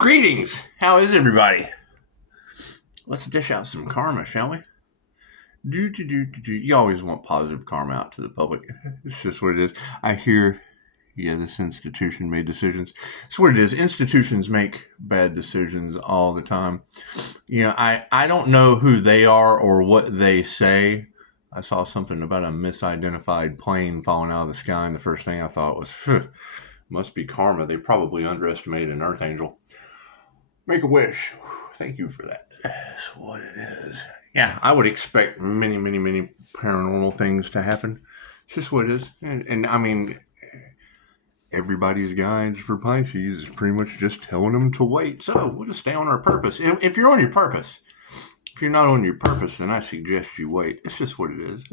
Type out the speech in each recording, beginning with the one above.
Greetings! How is everybody? Let's dish out some karma, shall we? You always want positive karma out to the public. It's just what it is. I hear, this institution made decisions. It's what it is. Institutions make bad decisions all the time. I don't know who they are or what they say. I saw something about a misidentified plane falling out of the sky, and the first thing I thought was, must be karma. They probably underestimated an earth angel. Make a wish. Thank you for that. That's what it is. Yeah, I would expect many paranormal things to happen. It's just what it is. And I mean, everybody's guides for Pisces is pretty much just telling them to wait. So we'll just stay on our purpose. And if you're on your purpose, if you're not on your purpose, then I suggest you wait. It's just what it is.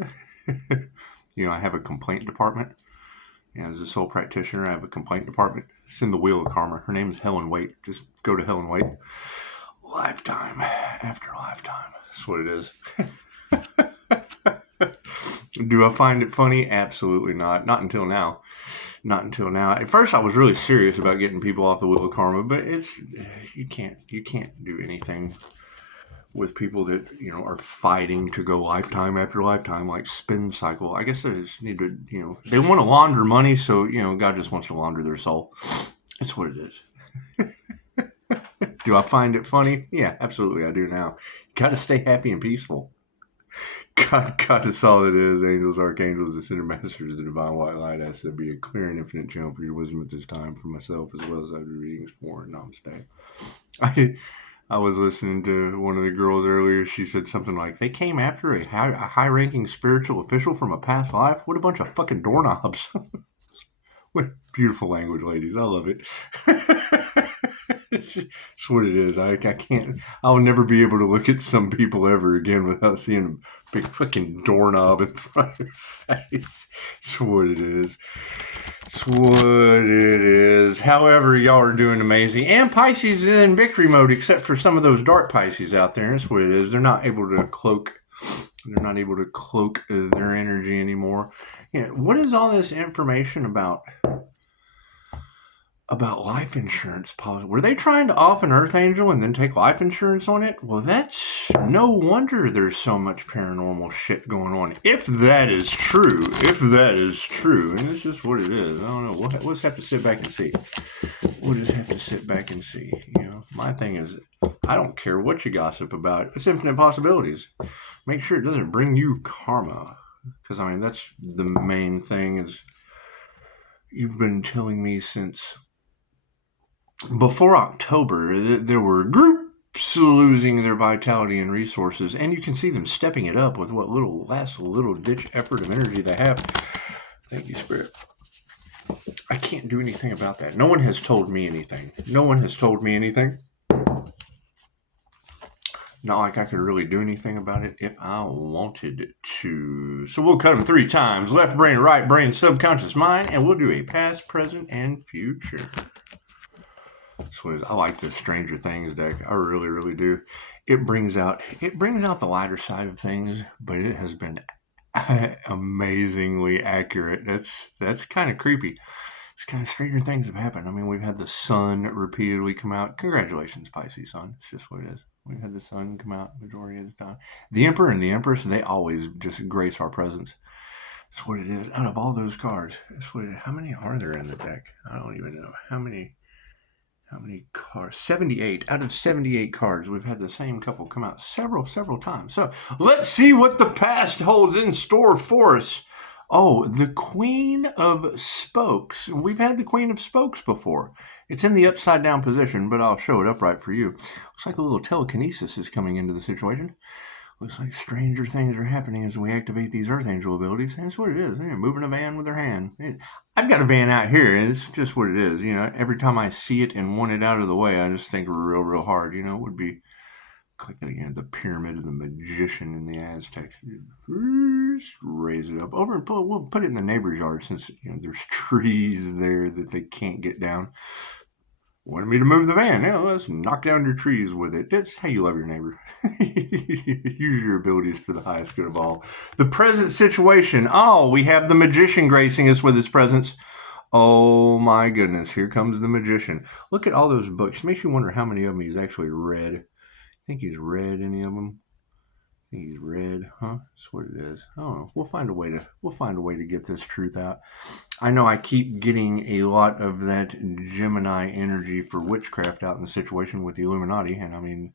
I have a complaint department. As a sole practitioner, I have a complaint department. It's in the Wheel of Karma. Her name is Helen Waite. Just go to Helen Waite. Lifetime after lifetime. That's what it is. Do I find it funny? Absolutely not. Not until now. At first, I was really serious about getting people off the Wheel of Karma, but you can't do anything with people that are fighting to go lifetime after lifetime, like spin cycle. I guess they just need to, they want to launder money, so God just wants to launder their soul. That's what it is. Do I find it funny? Yeah, absolutely, I do now. Got to stay happy and peaceful. God is all it is. Angels, archangels, ascended masters, the divine white light has to be a clear and infinite channel for your wisdom at this time, for myself as well as I do readings for. Namaste. I was listening to one of the girls earlier. She said something like, they came after a high-ranking spiritual official from a past life? What a bunch of fucking doorknobs. What beautiful language, ladies. I love it. It's what it is. I'll never be able to look at some people ever again without seeing a big fucking doorknob in front of their face. It's what it is. It's what it is. However, y'all are doing amazing. And Pisces is in victory mode, except for some of those dark Pisces out there. That's what it is. They're not able to cloak. They're not able to cloak their energy anymore. What is all this information about life insurance policy? Were they trying to off an earth angel and then take life insurance on it? Well, that's no wonder there's so much paranormal shit going on. If that is true, and it's just what it is. I don't know. We'll just have to sit back and see. My thing is, I don't care what you gossip about. It's infinite possibilities. Make sure it doesn't bring you karma. Because, that's the main thing is you've been telling me since before October, there were groups losing their vitality and resources, and you can see them stepping it up with what last little ditch effort of energy they have. Thank you, Spirit. I can't do anything about that. No one has told me anything. Not like I could really do anything about it if I wanted to. So we'll cut them 3 times. Left brain, right brain, subconscious mind, and we'll do a past, present, and future. I like this Stranger Things deck. I really, really do. It brings out the lighter side of things, but it has been amazingly accurate. That's kind of creepy. It's kind of stranger things have happened. We've had the sun repeatedly come out. Congratulations, Pisces sun. It's just what it is. We've had the sun come out majority of the time. The Emperor and the Empress, they always just grace our presence. That's what it is. Out of all those cards, how many are there in the deck? I don't even know. How many cards? 78. Out of 78 cards, we've had the same couple come out several times. So let's see what the past holds in store for us. Oh, the Queen of Spokes. We've had the Queen of Spokes before. It's in the upside down position, but I'll show it upright for you. Looks like a little telekinesis is coming into the situation. Looks like stranger things are happening as we activate these Earth Angel abilities. That's what it is. They're moving a van with their hand. I've got a van out here, and it's just what it is. Every time I see it and want it out of the way, I just think real hard. It would be like the pyramid of the magician in the Aztecs. Raise it up over and we'll put it in the neighbor's yard since there's trees there that they can't get down. Wanted me to move the van. Let's knock down your trees with it. That's how you love your neighbor. Use your abilities for the highest good of all. The present situation. Oh, we have the magician gracing us with his presence. Oh my goodness, here comes the magician. Look at all those books. It makes you wonder how many of them he's actually read. Think he's read any of them? Think he's read, huh? That's what it is. I don't know. We'll find a way to get this truth out. I know I keep getting a lot of that Gemini energy for witchcraft out in the situation with the Illuminati, and I mean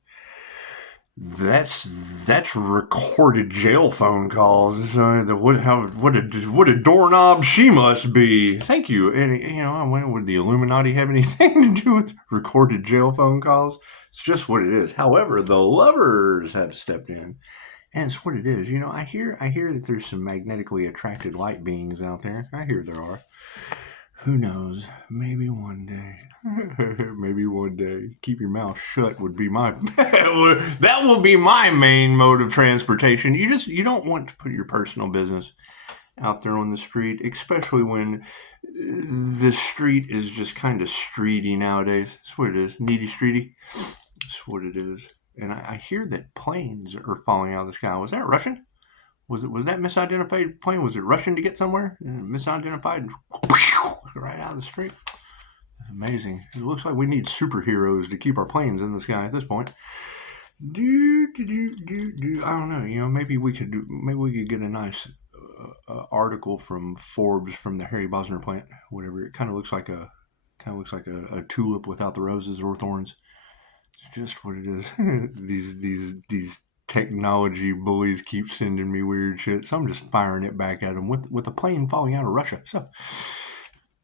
that's recorded jail phone calls. What a doorknob she must be. Thank you. And would the Illuminati have anything to do with recorded jail phone calls? It's just what it is. However, the lovers have stepped in, and it's what it is. I hear that there's some magnetically attracted light beings out there. I hear there are. Who knows? Maybe one day. Maybe one day. Keep your mouth shut would be my that will be my main mode of transportation. You don't want to put your personal business out there on the street, especially when the street is just kind of streety nowadays. That's what it is. Needy streety. That's what it is. And I hear that planes are falling out of the sky. Was that Russian? Was that misidentified plane? Was it Russian to get somewhere? Misidentified, right out of the street. Amazing. It looks like we need superheroes to keep our planes in the sky at this point. I don't know. Maybe we could get a nice article from Forbes from the Harry Bosner plant. Whatever. It kind of looks like a tulip without the roses or thorns. It's just what it is. these technology bullies keep sending me weird shit, so I'm just firing it back at them with a plane falling out of Russia. So,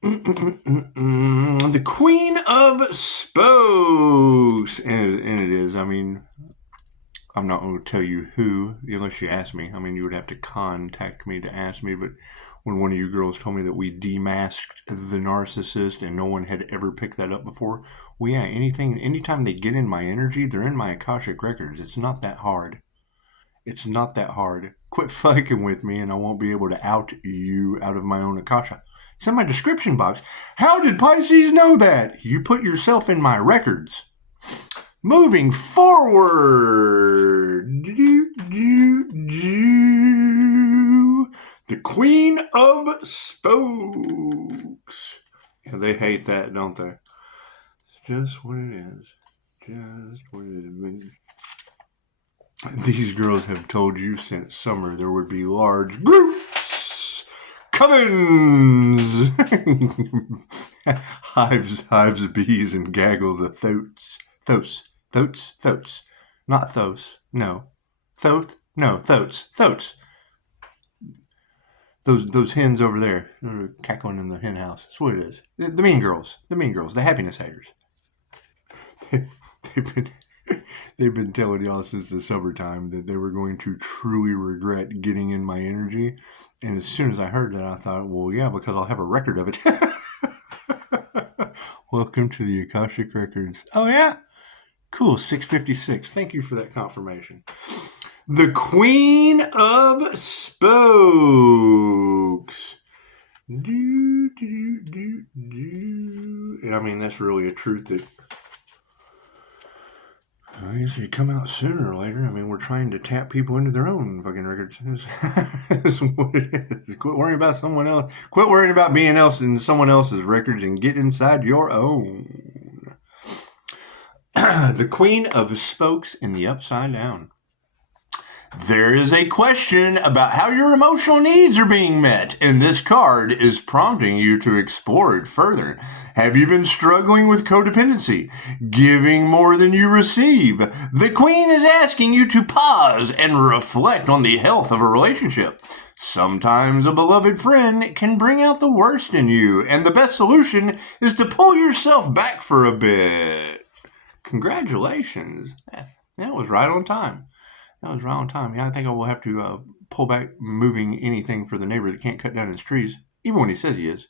the Queen of Spokes, and it is. I mean, I'm not going to tell you who unless you ask me. I mean, you would have to contact me to ask me. But when one of you girls told me that we demasked the narcissist and no one had ever picked that up before, well, yeah, anytime they get in my energy, they're in my Akashic Records. It's not that hard. It's not that hard. Quit fucking with me and I won't be able to out you out of my own Akasha. It's in my description box. How did Pisces know that? You put yourself in my records. Moving forward. The Queen of Spokes. Yeah, they hate that, don't they? Just what it is. Just what it is. These girls have told you since summer there would be large groups, covens, hives of bees, and gaggles of thoats. Not thos. No. Thoth? No, thoats. Those hens over there are cackling in the hen house. That's what it is. The mean girls. The happiness haters. They've been telling y'all since the summertime that they were going to truly regret getting in my energy. And as soon as I heard that, I thought, well, yeah, because I'll have a record of it. Welcome to the Akashic Records. Oh, yeah? Cool, 656. Thank you for that confirmation. The Queen of Spokes. And I mean, that's really a truth that I guess they come out sooner or later. I mean, we're trying to tap people into their own fucking records. That's what it is. Quit worrying about someone else. Quit worrying about being else in someone else's records and get inside your own. The Queen of Spokes in the Upside Down. There is a question about how your emotional needs are being met, and this card is prompting you to explore it further. Have you been struggling with codependency, giving more than you receive? The Queen is asking you to pause and reflect on the health of a relationship. Sometimes a beloved friend can bring out the worst in you, and the best solution is to pull yourself back for a bit. Congratulations. That was right on time. Yeah, I think I will have to pull back moving anything for the neighbor that can't cut down his trees, even when he says he is.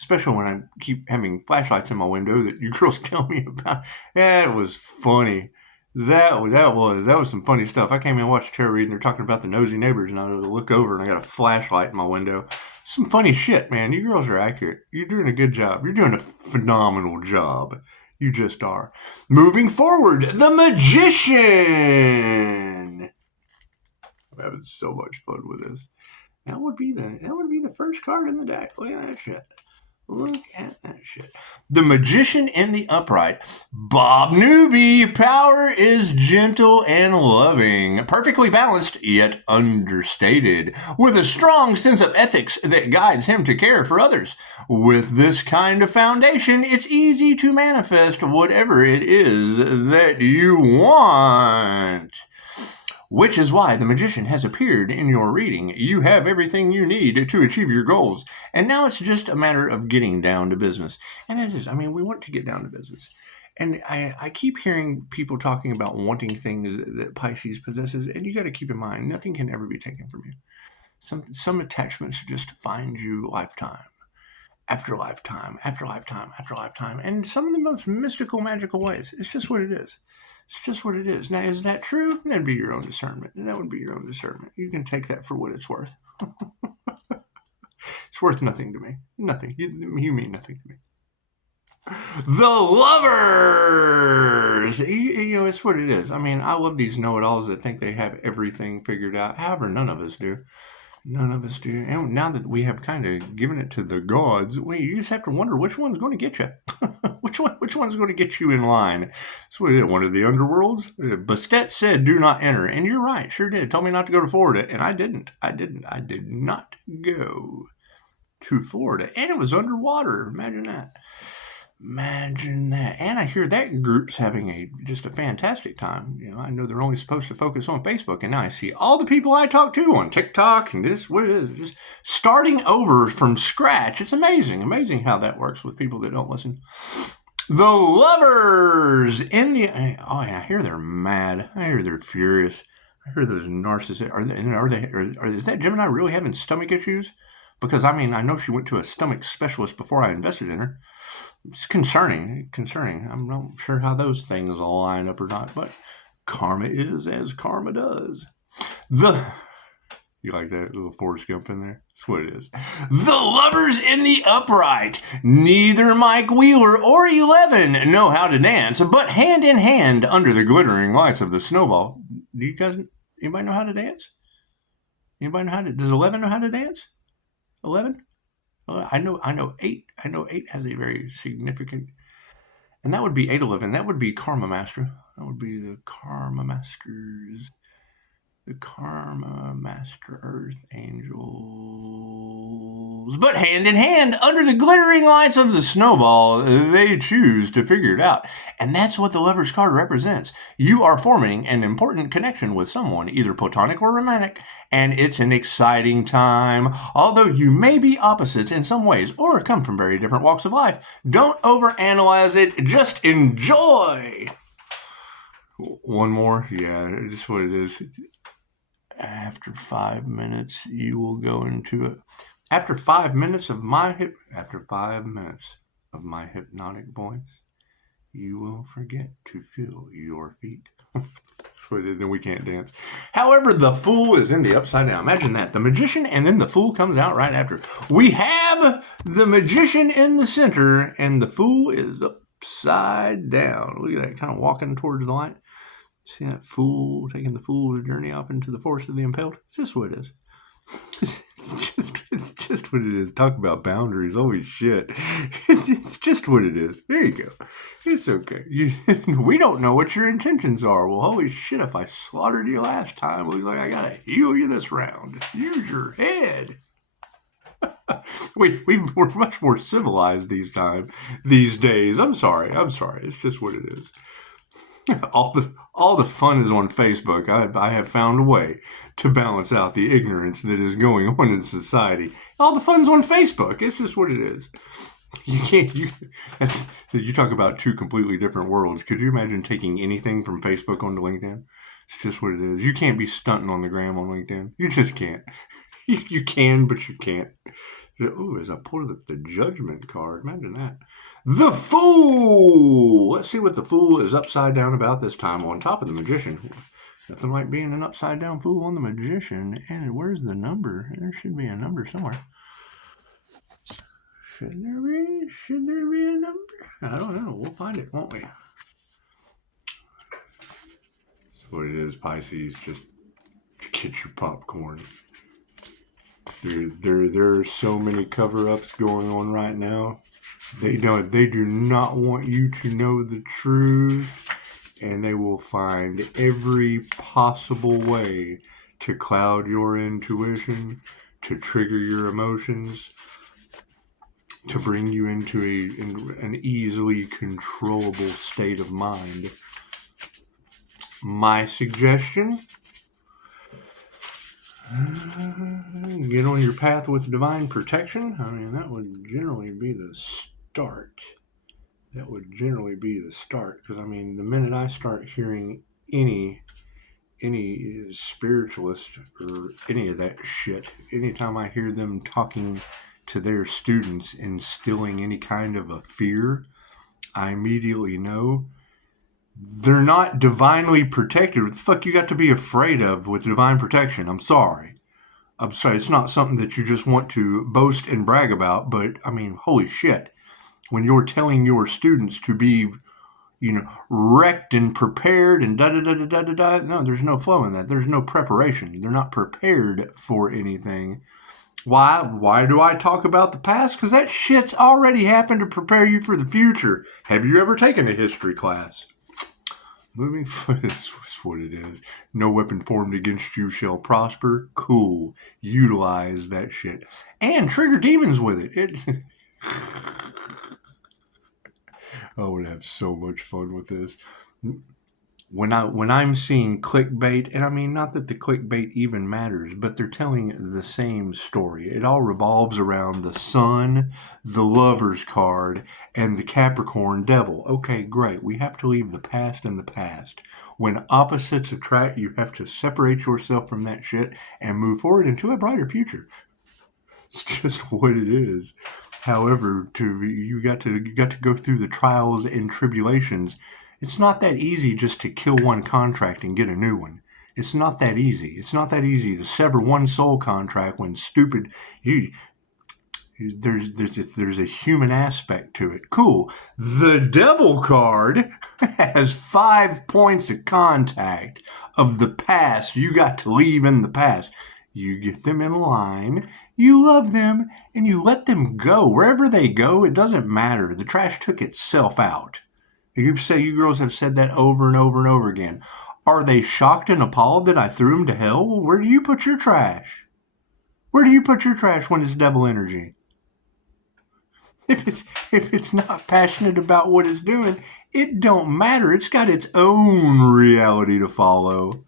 Especially when I keep having flashlights in my window that you girls tell me about. Yeah, it was funny. That was some funny stuff. I came in and watched Tara Reid, and they're talking about the nosy neighbors, and I look over, and I got a flashlight in my window. Some funny shit, man. You girls are accurate. You're doing a good job. You're doing a phenomenal job. You just are. Moving forward, the Magician. I'm having so much fun with this. That would be the first card in the deck. Look at that shit. Look at that shit. The Magician in the Upright. Bob Newby. Power is gentle and loving. Perfectly balanced, yet understated. With a strong sense of ethics that guides him to care for others. With this kind of foundation, it's easy to manifest whatever it is that you want. Which is why the Magician has appeared in your reading. You have everything you need to achieve your goals. And now it's just a matter of getting down to business. And it is. I mean, we want to get down to business. And I keep hearing people talking about wanting things that Pisces possesses. And you got to keep in mind, nothing can ever be taken from you. Some attachments just find you lifetime after lifetime after lifetime after lifetime. And some of the most mystical, magical ways. It's just what it is. It's just what it is. Now, is that true? That'd be your own discernment. That would be your own discernment. You can take that for what it's worth. It's worth nothing to me. Nothing. You mean nothing to me. The Lovers! You know, it's what it is. I mean, I love these know-it-alls that think they have everything figured out. However, none of us do. None of us do. And now that we have kind of given it to the gods, you just have to wonder which one's going to get you. Which one's going to get you in line? That's what it is. One of the underworlds. Bastet said, "Do not enter," and you're right. Sure did. Told me not to go to Florida, and I didn't. I did not go to Florida, and it was underwater. Imagine that. Imagine that. And I hear that group's having just a fantastic time. You know, I know they're only supposed to focus on Facebook, and now I see all the people I talk to on TikTok, and this what it is, just starting over from scratch. It's amazing how that works with people that don't listen. The Lovers in the I hear they're mad. I hear they're furious. I hear those narcissists. Is that Gemini really having stomach issues? Because I mean, I know she went to a stomach specialist before I invested in her. It's concerning. I'm not sure how those things all line up or not, but karma is as karma does. You like that little Forrest Gump in there? That's what it is. The Lovers in the Upright. Neither Mike Wheeler or 11 know how to dance, but hand in hand under the glittering lights of the snowball. Do you guys, anybody know how to dance? Does 11 know how to dance? 11? I know 8. I know 8 has a very significant, and that would be 811. That would be Karma Master. That would be the Karma Masters. The Karma Master Earth Angels. But hand in hand, under the glittering lights of the snowball, they choose to figure it out. And that's what the Lover's card represents. You are forming an important connection with someone, either platonic or romantic, and it's an exciting time. Although you may be opposites in some ways or come from very different walks of life, don't overanalyze it. Just enjoy. One more? Yeah, just what it is. After 5 minutes, you will go into it. After 5 minutes of my hypnotic voice, you will forget to feel your feet. Then we can't dance. However, the Fool is in the upside down. Imagine that. The Magician, and then the Fool comes out right after. We have the Magician in the center, and the Fool is upside down. Look at that, kind of walking towards the light. See that Fool taking the Fool's journey off into the forest of the impaled? It's just what it is. It's just what it is. Talk about boundaries. Holy shit. It's just what it is. There you go. It's okay. We don't know what your intentions are. Well, holy shit, if I slaughtered you last time, it looks like I gotta heal you this round. Use your head. We're much more civilized these days. I'm sorry. It's just what it is. All the fun is on Facebook. I have found a way to balance out the ignorance that is going on in society. All the fun's on Facebook. It's just what it is. You talk about two completely different worlds. Could you imagine taking anything from Facebook onto LinkedIn? It's just what it is. You can't be stunting on the gram on LinkedIn. You just can't. You can, but you can't. Oh, as I pulled up the Judgment card, imagine that. The Fool! Let's see what the Fool is upside down about this time on top of the Magician. Nothing like being an upside down Fool on the Magician. And where's the number? There should be a number somewhere. Should there be a number? I don't know. We'll find it, won't we? That's what it is, Pisces. Just get your popcorn. There are so many cover-ups going on right now. They do not want you to know the truth, and they will find every possible way to cloud your intuition, to trigger your emotions, to bring you into an easily controllable state of mind. My suggestion: get on your path with divine protection. I mean, that would generally be the start. Because, I mean, the minute I start hearing any spiritualist or any of that shit, anytime I hear them talking to their students, instilling any kind of a fear, I immediately know they're not divinely protected. What the fuck you got to be afraid of with divine protection? I'm sorry. It's not something that you just want to boast and brag about, but I mean, holy shit. When you're telling your students to be, wrecked and prepared and da-da-da-da-da-da, no, there's no flow in that. There's no preparation. They're not prepared for anything. Why do I talk about the past? Because that shit's already happened to prepare you for the future. Have you ever taken a history class? Moving forward is what it is. No weapon formed against you shall prosper. Cool. Utilize that shit. And trigger demons with it. I would have so much fun with this. When I'm seeing clickbait, and I mean, not that the clickbait even matters, but they're telling the same story. It all revolves around the sun, the lover's card, and the Capricorn devil. Okay, great. We have to leave the past in the past. When opposites attract, you have to separate yourself from that shit and move forward into a brighter future. It's just what it is. However, you got to go through the trials and tribulations. It's not that easy just to kill one contract and get a new one. It's not that easy. It's not that easy to sever one soul contract when there's a human aspect to it. Cool. The devil card has 5 points of contact of the past you got to leave in the past. You get them in line, you love them, and you let them go. Wherever they go, it doesn't matter. The trash took itself out. You girls have said that over and over and over again. Are they shocked and appalled that I threw them to hell? Well, where do you put your trash? Where do you put your trash when it's devil energy? If it's not passionate about what it's doing, it don't matter. It's got its own reality to follow.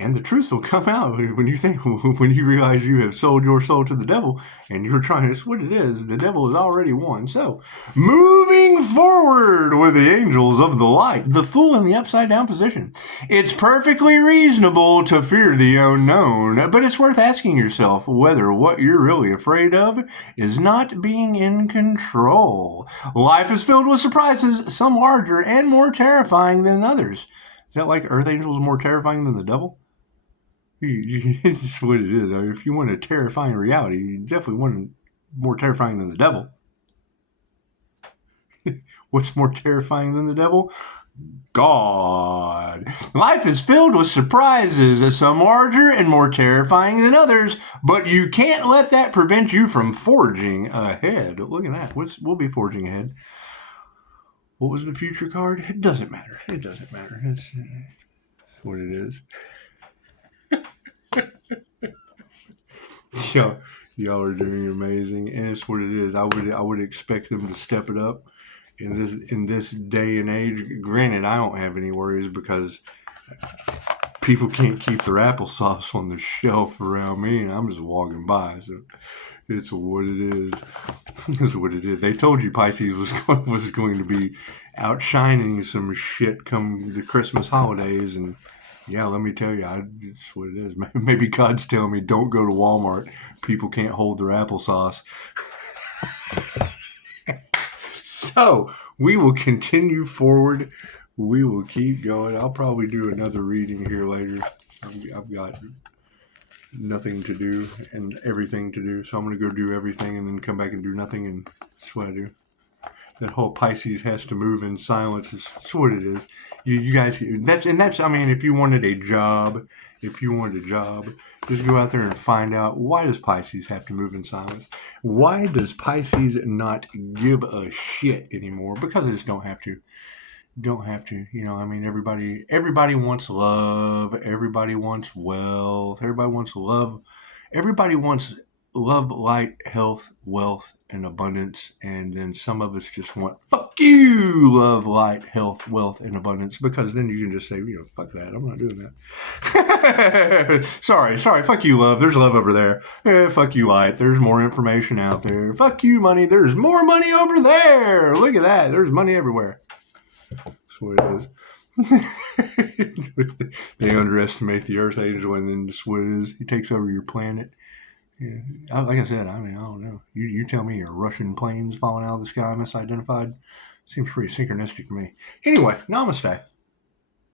And the truth will come out when you realize you have sold your soul to the devil and you're trying. It's what it is. The devil has already won. So, moving forward with the angels of the light, the Fool in the upside down position. It's perfectly reasonable to fear the unknown, but it's worth asking yourself whether what you're really afraid of is not being in control. Life is filled with surprises, some larger and more terrifying than others. Is that like Earth Angels more terrifying than the devil? It's what it is. I mean, if you want a terrifying reality, you definitely want it more terrifying than the devil. What's more terrifying than the devil? God. Life is filled with surprises, some larger and more terrifying than others, but you can't let that prevent you from forging ahead. Look at that. We'll be forging ahead. What was the future card? It doesn't matter. It's what it is. Y'all are doing amazing, and it's what it is. I would expect them to step it up in this day and age. Granted, I don't have any worries because people can't keep their applesauce on the shelf around me, and I'm just walking by. So it's what it is. It's what it is. They told you Pisces was going to be outshining some shit come the Christmas holidays, and yeah, let me tell you, it's what it is. Maybe God's telling me don't go to Walmart. People can't hold their applesauce. So we will continue forward. We will keep going. I'll probably do another reading here later. I've got nothing to do and everything to do. So I'm going to go do everything and then come back and do nothing. And that's what I do. That whole Pisces has to move in silence. That's what it is. You guys, that's. I mean, if you wanted a job, just go out there and find out, why does Pisces have to move in silence? Why does Pisces not give a shit anymore? Because they just don't have to. I mean, everybody wants love. Everybody wants wealth. Everybody wants love. Everybody wants love, light, health, wealth, and abundance. And then some of us just want, fuck you, love, light, health, wealth, and abundance. Because then you can just say, fuck that. I'm not doing that. sorry. Fuck you, love. There's love over there. Fuck you, light. There's more information out there. Fuck you, money. There's more money over there. Look at that. There's money everywhere. That's what it is. They underestimate the Earth Angel, and then that's what it is. He takes over your planet. Yeah. Like I said, I don't know. You tell me, are Russian planes falling out of the sky misidentified? Seems pretty synchronistic to me. Anyway, namaste.